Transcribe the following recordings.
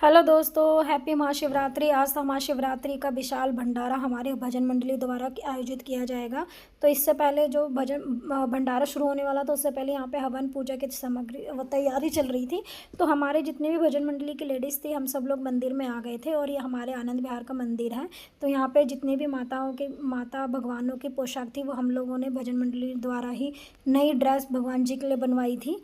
Hello दोस्तों, happy Mahashivratri. आज तो महाशिवरात्रि का विशाल भंडारा हमारे भजन मंडली द्वारा आयोजित किया जाएगा। तो इससे पहले जो भजन भंडारा शुरू होने वाला था, उससे पहले यहाँ पे हवन पूजा की सामग्री वो तैयारी चल रही थी। तो हमारे जितने भी भजन मंडली की लेडीज़ थी, हम सब लोग मंदिर में आ गए थे। और ये हमारे आनंद विहार का मंदिर है। तो यहाँ पे जितने भी माता भगवानों की पोशाक थी, वो हम लोगों ने भजन मंडली द्वारा ही नई ड्रेस भगवान जी के लिए बनवाई थी,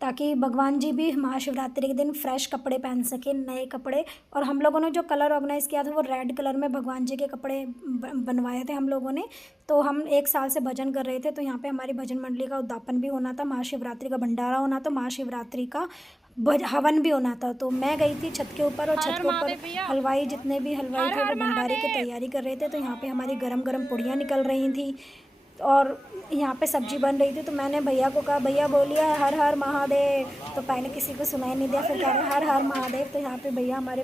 ताकि भगवान जी भी महाशिवरात्रि के दिन फ्रेश कपड़े पहन सकें, नए कपड़े। और हम लोगों ने जो कलर ऑर्गेनाइज़ किया था, वो रेड कलर में भगवान जी के कपड़े बनवाए थे हम लोगों ने। तो हम 1 साल से भजन कर रहे थे, तो यहाँ पे हमारी भजन मंडली का उद्यापन भी होना था, महाशिवरात्रि का भंडारा होना था, महाशिवरात्रि का हवन भी होना था। तो मैं गई थी छत के ऊपर, और छत के ऊपर हलवाई जितने भी हलवाई थे, वो भंडारे की तैयारी कर रहे थे। तो यहाँ पे हमारी गरम गरम पुड़ियाँ निकल रही थी और यहाँ पे सब्जी बन रही थी। तो मैंने भैया को कहा, भैया बोलिए हर हर महादेव। तो पहले किसी को सुनाई नहीं दिया, फिर कह रहे हर हर महादेव। तो यहाँ पे भैया हमारे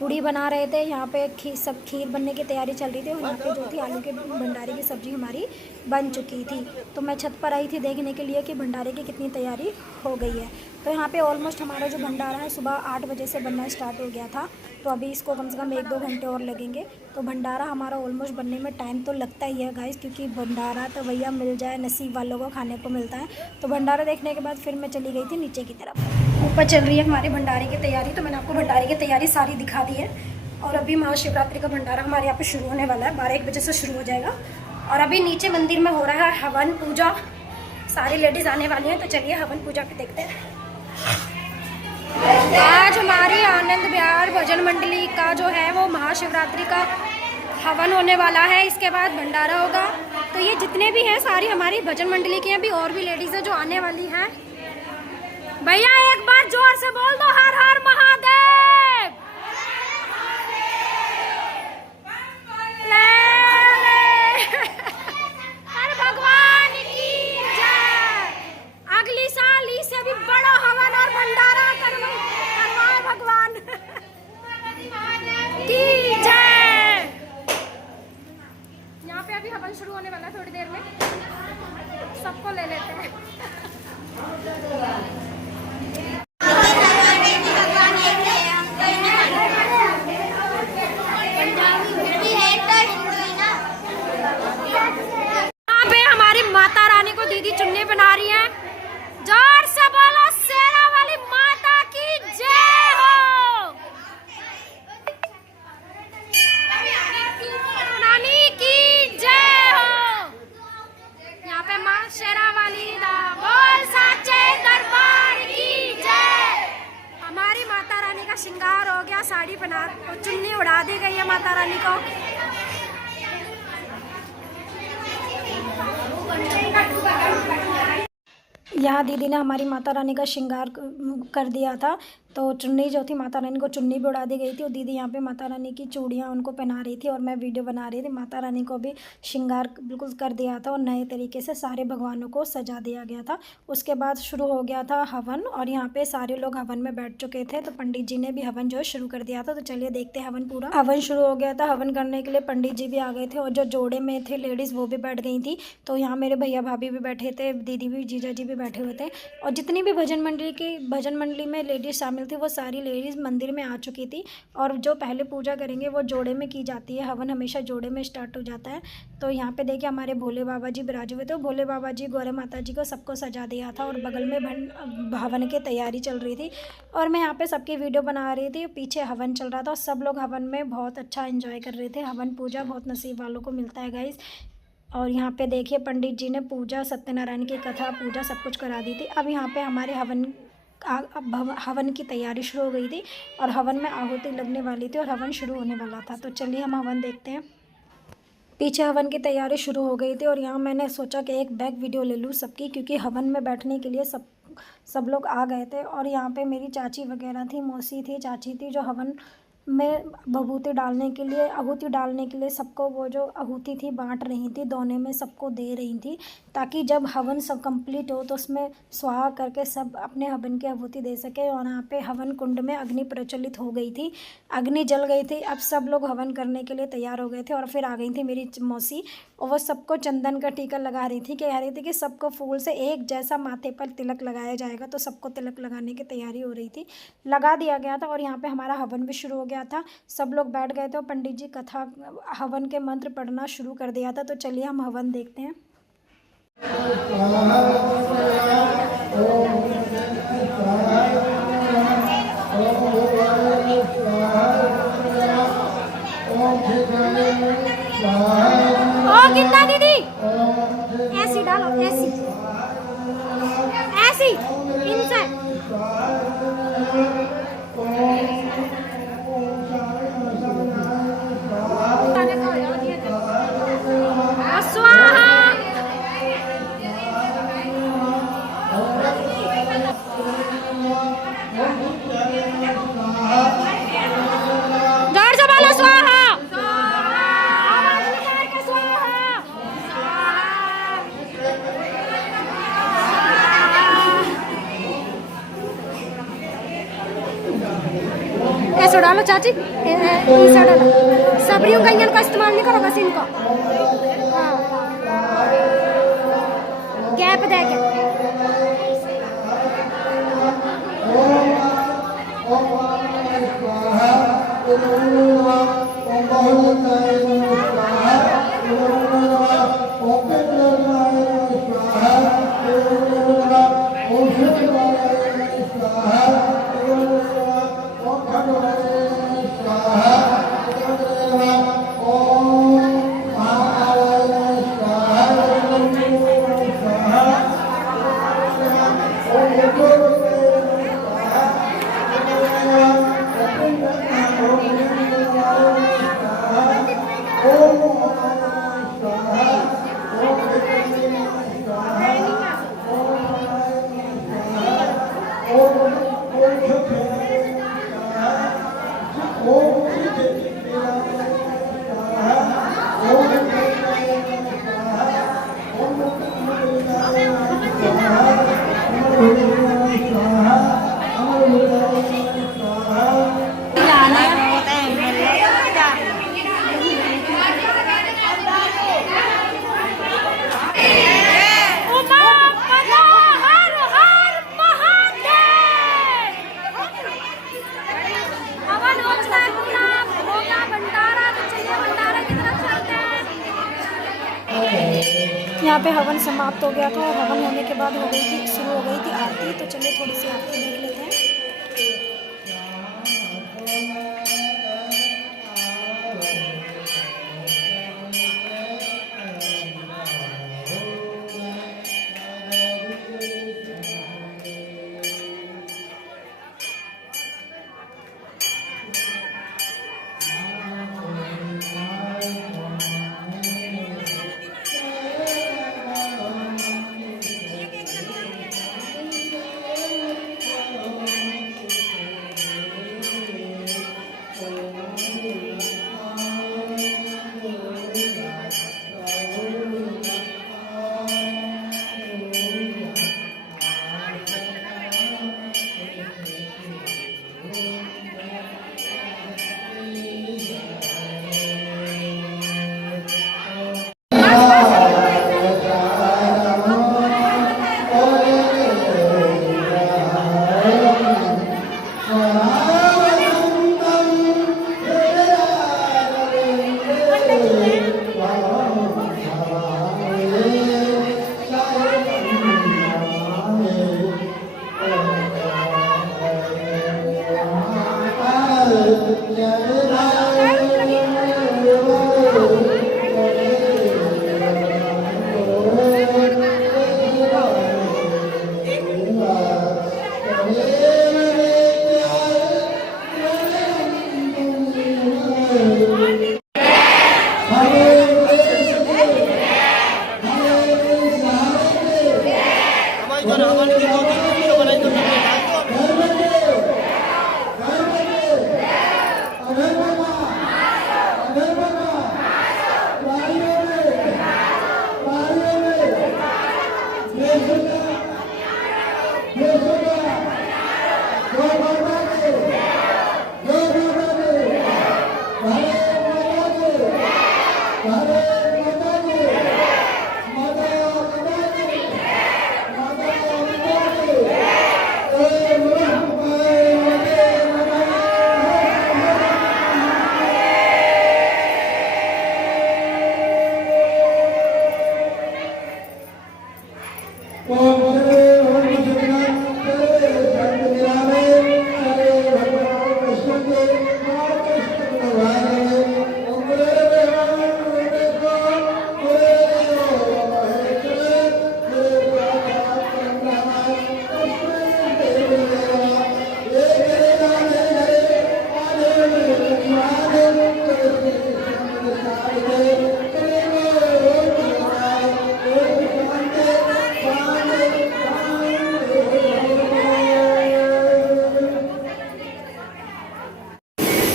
पूड़ी बना रहे थे। यहाँ पे खीर बनने की तैयारी चल रही थी। और यहाँ पे जो थी आलू के भंडारे की सब्ज़ी हमारी बन चुकी थी। तो मैं छत पर आई थी देखने के लिए कि भंडारे की कितनी तैयारी हो गई है। तो यहाँ पे ऑलमोस्ट हमारा जो भंडारा है, सुबह 8 बजे से बनना स्टार्ट हो गया था। तो अभी इसको कम से कम 1-2 घंटे और लगेंगे। तो भंडारा हमारा ऑलमोस्ट बनने में टाइम तो लगता ही है गाइस, क्योंकि भंडारा तो भैया मिल जाए, नसीब वालों को खाने को मिलता है। तो भंडारा देखने के बाद फिर मैं चली गई थी नीचे की तरफ। ऊपर चल रही है हमारी भंडारे की तैयारी। तो मैंने आपको भंडारे की तैयारी सारी दिखा दी है। और अभी महाशिवरात्रि का भंडारा हमारे यहाँ पे शुरू होने वाला है, 12-1 बजे से शुरू हो जाएगा। और अभी नीचे मंदिर में हो रहा है हवन पूजा, सारी लेडीज़ आने वाली हैं। तो चलिए हवन पूजा पे देखते हैं। आज हमारी आनंद विहार भजन मंडली का जो है, वो महाशिवरात्रि का हवन होने वाला है। इसके बाद भंडारा होगा। तो ये जितने भी हैं, सारी हमारी भजन मंडली की हैं। अभी और भी लेडीज़ हैं जो आने वाली हैं। भैया एक बार जोर से बोल दो, हर हर महादेव। हर भगवान की जय। अगली साल इससे भी बड़ा हवन और भंडारा करवाए भगवान की जय। यहाँ पे अभी हवन शुरू होने वाला है, थोड़ी देर में सबको ले लेते हैं। माता रानी को दीदी चुन्नी बना रही है। जोर से बोलो, शेरा वाली माता की जय हो, रानी की जय हो। यहाँ पे माँ शेरा वाली बोल साचे दरबार की जय। हमारी माता रानी का श्रृंगार हो गया, साड़ी पहना, चुन्नी उड़ा दी गई है माता रानी को। यहाँ दीदी ने हमारी माता रानी का श्रृंगार कर दिया था। तो चुन्नी जो थी, माता रानी को चुन्नी भी उड़ा दी गई थी। और दीदी यहाँ पे माता रानी की चूड़ियाँ उनको पहना रही थी, और मैं वीडियो बना रही थी। माता रानी को भी श्रृंगार बिल्कुल कर दिया था, और नए तरीके से सारे भगवानों को सजा दिया गया था। उसके बाद शुरू हो गया था हवन, और यहाँ पे सारे लोग हवन में बैठ चुके थे। तो पंडित जी ने भी हवन जो है शुरू कर दिया था। तो चलिए देखते हैं हवन। पूरा हवन शुरू हो गया था। हवन करने के लिए पंडित जी भी आ गए थे, और जो जोड़े में थे लेडीज़, वो भी बैठ गई थी। तो यहाँ मेरे भैया भाभी भी बैठे थे, दीदी भी, जीजा जी भी बैठे हुए थे। और जितनी भी भजन मंडली में लेडीज़ शामिल थी, वो सारी लेडीज़ मंदिर में आ चुकी थी। और जो पहले पूजा करेंगे, वो जोड़े में की जाती है। हवन हमेशा जोड़े में स्टार्ट हो जाता है। तो यहाँ पे देखिए हमारे भोले बाबा जी विराजे हुए थे। भोले बाबा जी, गौरा माता जी को सबको सजा दिया था, और बगल में हवन की तैयारी चल रही थी। और मैं यहाँ पे सबकी वीडियो बना रही थी, पीछे हवन चल रहा था। और सब लोग हवन में बहुत अच्छा एंजॉय कर रहे थे। हवन पूजा बहुत नसीब वालों को मिलता है गाइस। और यहाँ पे देखिए पंडित जी ने पूजा, सत्यनारायण की कथा, पूजा सब कुछ करा दी थी। अब यहाँ पे हमारे हवन की तैयारी शुरू हो गई थी, और हवन में आहुति लगने वाली थी, और हवन शुरू होने वाला था। तो चलिए हम हवन देखते हैं। पीछे हवन की तैयारी शुरू हो गई थी, और यहाँ मैंने सोचा कि एक बैक वीडियो ले लूँ सबकी, क्योंकि हवन में बैठने के लिए सब लोग आ गए थे। और यहाँ पे मेरी चाची वगैरह थी, मौसी थी, चाची थी, जो हवन में भभूति डालने के लिए, आहुति डालने के लिए सबको वो जो आहुति थी बांट रही थी, दोने में सबको दे रही थी, ताकि जब हवन सब कंप्लीट हो तो उसमें स्वाहा करके सब अपने हवन की आहुति दे सके। और यहाँ पे हवन कुंड में अग्नि प्रज्वलित हो गई थी, अग्नि जल गई थी। अब सब लोग हवन करने के लिए तैयार हो गए थे और फिर आ गई थी मेरी मौसी, और वो सबको चंदन का टीका लगा रही थी, कह रही थी कि सबको फूल से एक जैसा माथे पर तिलक लगाया जाएगा। तो सबको तिलक लगाने की तैयारी हो रही थी, लगा दिया गया था और यहाँ पे हमारा हवन भी शुरू हो गया था। सब लोग बैठ गए थे और पंडित जी कथा हवन के मंत्र पढ़ना शुरू कर दिया था। तो चलिए हम हवन देखते हैं। ओ गीता दीदी ऐसी डालो, ऐसी ऐसी इनसे स्वाहा। जोर से बोलो स्वाहा। ऐसा डालो चाची, ऐसा डालो, सबरियों का इंजन का इस्तेमाल नहीं करो, बस इनको हाँ गैप दे के। यहाँ पे हवन समाप्त हो गया था और हवन होने के बाद शुरू हो गई थी आरती। तो चलिए थोड़ी सी आरती देख लेते हैं।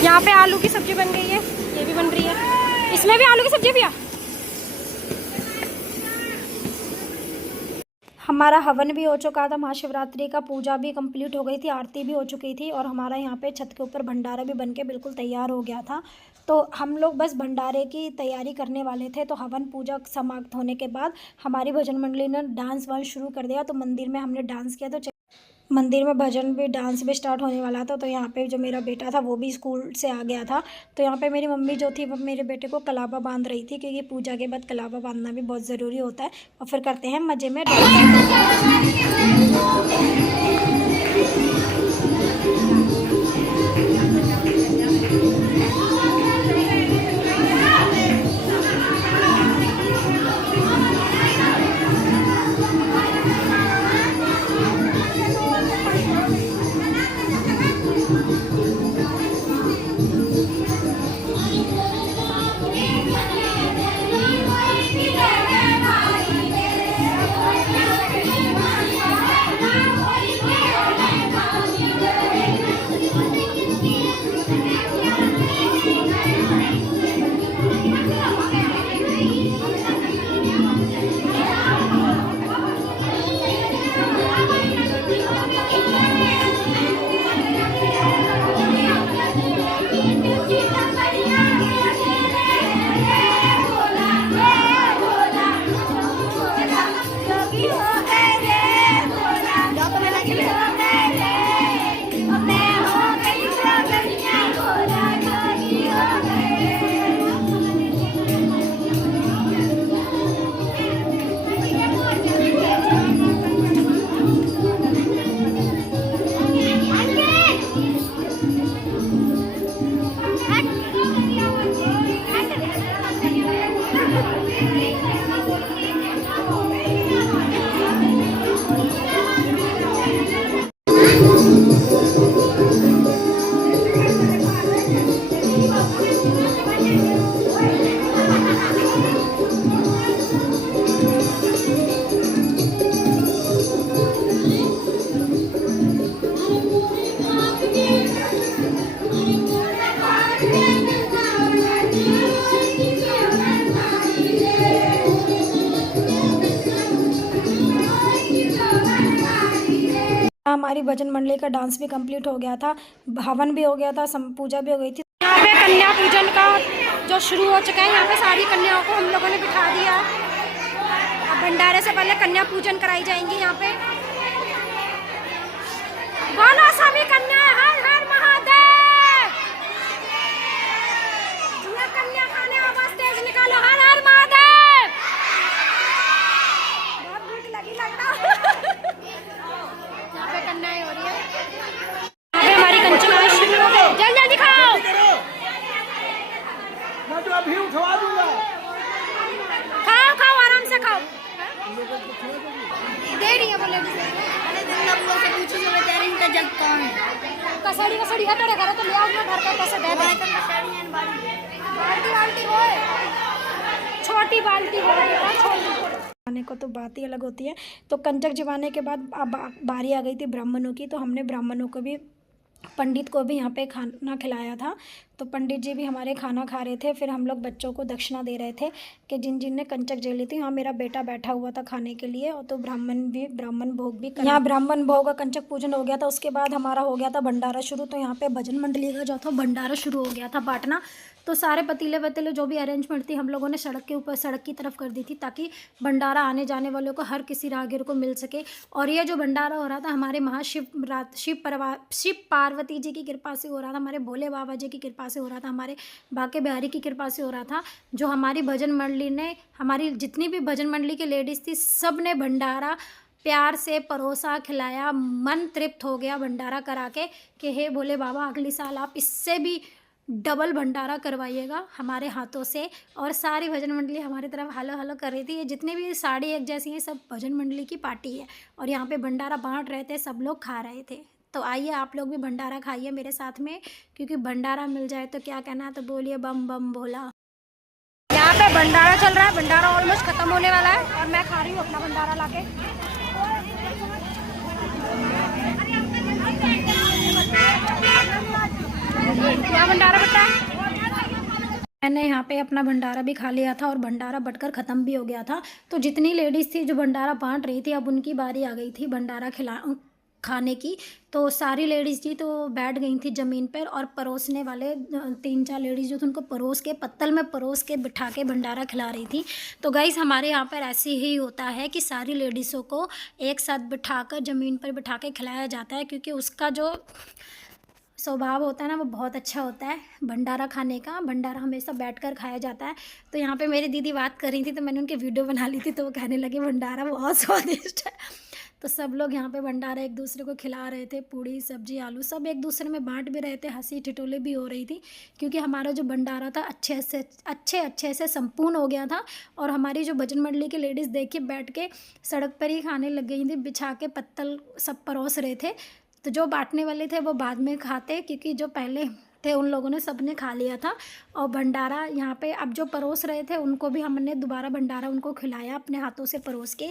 यहाँ पे आलू की सब्जी बन गई है, ये भी बन रही है, इसमें भी आलू की सब्जी भी है। हमारा हवन भी हो चुका था, महाशिवरात्रि का पूजा भी कंप्लीट हो गई थी, आरती भी हो चुकी थी और हमारा यहाँ पे छत के ऊपर भंडारा भी बनके बिल्कुल तैयार हो गया था। तो हम लोग बस भंडारे की तैयारी करने वाले थे। तो हवन पूजा समाप्त होने के बाद हमारी भजन मंडली ने डांस वांस शुरू कर दिया। तो मंदिर में हमने डांस किया, तो मंदिर में भजन भी डांस भी स्टार्ट होने वाला था। तो यहाँ पे जो मेरा बेटा था वो भी स्कूल से आ गया था। तो यहाँ पे मेरी मम्मी जो थी वो मेरे बेटे को कलावा बांध रही थी, क्योंकि पूजा के बाद कलावा बांधना भी बहुत ज़रूरी होता है। और फिर करते हैं मज़े में हमारी भजन मंडली का डांस भी कंप्लीट हो गया था, हवन भी हो गया था, पूजा भी हो गई थी। यहाँ पे कन्या पूजन का जो शुरू हो चुका है, यहाँ पे सारी कन्याओं को हम लोगों ने बिठा दिया। अब भंडारे से पहले कन्या पूजन कराई जाएंगी। यहाँ पे बोलो सभी कन्या हर हर महादेव। कन्या खाने वापस तेज निकालो, हर हर महादेव। बहुत भूख लगी लग रहा। यहाँ पे कन्याएं हो रही है, यहाँ पे हमारी कंचना शुरू हो गई। जल्दी जल्दी खाओ, मैं तो अभी उठवा दूंगा। खाओ खाओ आराम से खाओ। दे रही है बोले कसड़ी कसड़ी है तेरे घर तो ले आओ, मैं घर का कैसे दे दे। बाल्टी बाल्टी हो, छोटी बाल्टी हो खाने को तो बात ही अलग होती है। तो कंजक जमाने के बाद बारी आ गई थी ब्राह्मणों की। तो हमने ब्राह्मणों को भी, पंडित को भी यहाँ पे खाना खिलाया था। तो पंडित जी भी हमारे खाना खा रहे थे। फिर हम लोग बच्चों को दक्षिणा दे रहे थे कि जिन जिन ने कंचक जे ली थी। यहाँ मेरा बेटा बैठा हुआ था खाने के लिए। और तो ब्राह्मण भोग भी यहाँ ब्राह्मण भोग का कंचक पूजन हो गया था। उसके बाद हमारा हो गया था भंडारा शुरू। तो यहाँ पे भजन मंडली का जो था भंडारा शुरू हो गया था बांटना। तो सारे पतीले वतीले जो भी अरेंजमेंट थी हम लोगों ने सड़क के ऊपर, सड़क की तरफ कर दी थी, ताकि भंडारा आने जाने वालों को, हर किसी राहगीर को मिल सके। और ये जो भंडारा हो रहा था हमारे शिव पार्वती जी की कृपा से हो रहा था, हमारे भोले बाबा जी की कृपा से हो रहा था, हमारे बाके बिहारी की कृपा से हो रहा था। जो हमारी भजन मंडली ने, हमारी जितनी भी भजन मंडली की लेडीज़ थी, सब ने भंडारा प्यार से परोसा, खिलाया। मन तृप्त हो गया भंडारा करा के कि हे भोले बाबा अगली साल आप इससे भी डबल भंडारा करवाइएगा हमारे हाथों से। और सारी भजन मंडली हमारी तरफ हेलो हेलो कर रही थी। ये जितने भी साड़ी एक जैसी हैं सब भजन मंडली की पार्टी है। और यहाँ पे भंडारा बांट रहे थे, सब लोग खा रहे थे। तो आइए आप लोग भी भंडारा खाइए मेरे साथ में, क्योंकि भंडारा मिल जाए तो क्या कहना है। तो बोलिए बम बम भोला। यहाँ पे भंडारा चल रहा है, भंडारा ऑलमोस्ट खत्म होने वाला है और मैं खा रही हूँ अपना भंडारा लाके। यहाँ भंडारा बटा। मैंने यहाँ पे अपना भंडारा भी खा लिया था और भंडारा बटकर ख़त्म भी हो गया था। तो जितनी लेडीज़ थी जो भंडारा बांट रही थी, अब उनकी बारी आ गई थी भंडारा खाने की। तो सारी लेडीज़ थी तो बैठ गई थी ज़मीन पर, और परोसने वाले 3-4 लेडीज़ जो थे उनको परोस के पत्तल में परोस के बिठा के भंडारा खिला रही थी। तो गाइस हमारे यहाँ पर ऐसे ही होता है कि सारी लेडीज़ों को एक साथ बिठाकर ज़मीन पर बिठा के खिलाया जाता है, क्योंकि उसका जो स्वभाव होता है ना वो बहुत अच्छा होता है भंडारा खाने का। भंडारा हमेशा बैठकर खाया जाता है। तो यहाँ पे मेरी दीदी बात कर रही थी तो मैंने उनकी वीडियो बना ली थी, तो वो कहने लगे भंडारा बहुत स्वादिष्ट है। तो सब लोग यहाँ पे भंडारा एक दूसरे को खिला रहे थे, पूड़ी सब्जी आलू सब एक दूसरे में बांट भी रहे थे, हंसी ठिठोले भी हो रही थी, क्योंकि हमारा जो भंडारा था अच्छे से संपूर्ण हो गया था। और हमारी जो भजन मंडली की लेडीज़ देखिए बैठ के सड़क पर ही खाने लग गई थी, बिछा के पत्तल सब परोस रहे थे। तो जो बांटने वाले थे वो बाद में खाते, क्योंकि जो पहले थे उन लोगों ने सबने खा लिया था। और भंडारा यहाँ पे अब जो परोस रहे थे उनको भी हमने दोबारा भंडारा उनको खिलाया अपने हाथों से परोस के।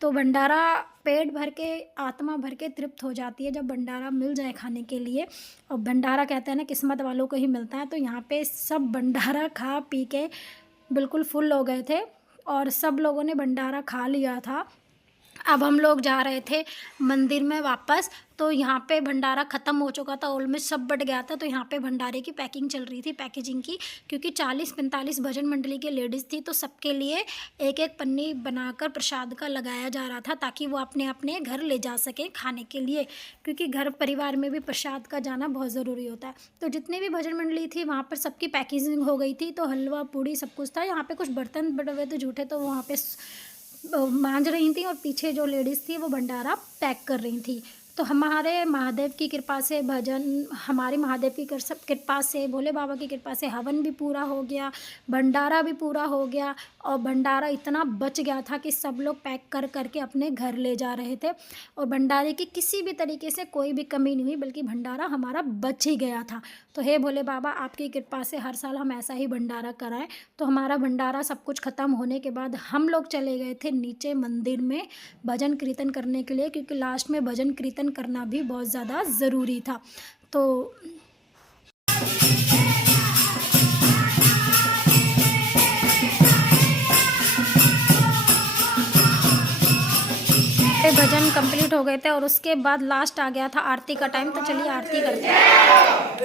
तो भंडारा पेट भर के आत्मा भर के तृप्त हो जाती है जब भंडारा मिल जाए खाने के लिए। और भंडारा कहते हैं ना किस्मत वालों को ही मिलता है। तो यहाँ पे सब भंडारा खा पी के बिल्कुल फुल हो गए थे और सब लोगों ने भंडारा खा लिया था। अब हम लोग जा रहे थे मंदिर में वापस, तो यहाँ पे भंडारा ख़त्म हो चुका था, ऑलमोस्ट सब बट गया था। तो यहाँ पे भंडारे की पैकिंग चल रही थी, पैकेजिंग की, क्योंकि 40-45 भजन मंडली की लेडीज़ थी। तो सबके लिए एक एक पन्नी बनाकर प्रसाद का लगाया जा रहा था, ताकि वो अपने अपने घर ले जा सकें खाने के लिए, क्योंकि घर परिवार में भी प्रसाद का जाना बहुत ज़रूरी होता है। तो जितनी भी भजन मंडली थी वहाँ पर सबकी पैकेजिंग हो गई थी। तो हलवा पूड़ी सब कुछ था। यहाँ पर कुछ बर्तन बटे हुए थे जूठे, तो वहाँ पर मांज रही थी, और पीछे जो लेडीज़ थी वो भंडारा पैक कर रही थी। तो हमारे महादेव की कृपा से हमारे महादेव की कृपा से, भोले बाबा की कृपा से हवन भी पूरा हो गया, भंडारा भी पूरा हो गया। और भंडारा इतना बच गया था कि सब लोग पैक कर करके अपने घर ले जा रहे थे, और भंडारे की किसी भी तरीके से कोई भी कमी नहीं हुई, बल्कि भंडारा हमारा बच ही गया था। तो हे भोले बाबा आपकी कृपा से हर साल हम ऐसा ही भंडारा कराएं। तो हमारा भंडारा सब कुछ ख़त्म होने के बाद हम लोग चले गए थे नीचे मंदिर में भजन कीर्तन करने के लिए, क्योंकि लास्ट में भजन कीर्तन करना भी बहुत ज़्यादा ज़रूरी था। तो भजन कंप्लीट हो गए थे और उसके बाद लास्ट आ गया था आरती का टाइम। तो चलिए आरती करते हैं।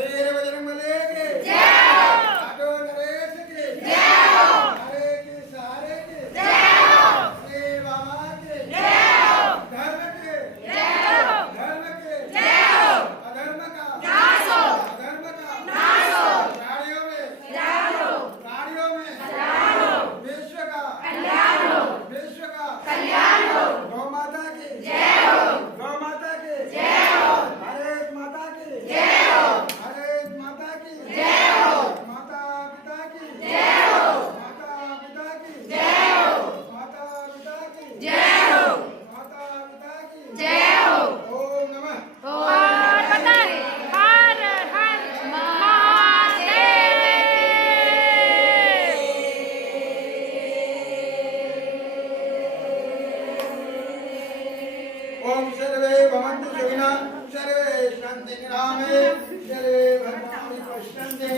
ओम सर्वे भवन्तु सुखिनः सर्वे सन्तु निरामये सर्वे भद्राणि पश्यन्ते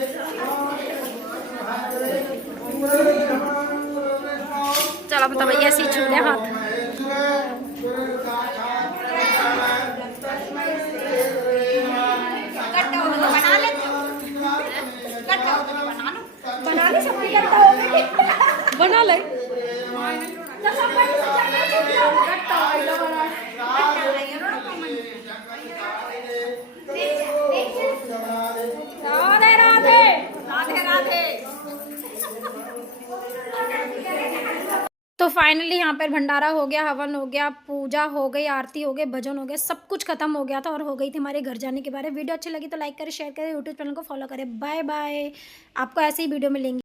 चलो बता भैया ऐसे छू ले हाथ। बना ले सब बना ले राधे राधे राधे राधे। तो फाइनली यहाँ पर भंडारा हो गया, हवन हो गया, पूजा हो गई, आरती हो गई, भजन हो गया, सब कुछ खत्म हो गया था और हो गई थी हमारे घर जाने के बारे। वीडियो अच्छी लगी तो लाइक करें, शेयर करें, यूट्यूब चैनल को फॉलो करें। Bye bye. आपको ऐसे ही वीडियो मिलेंगी।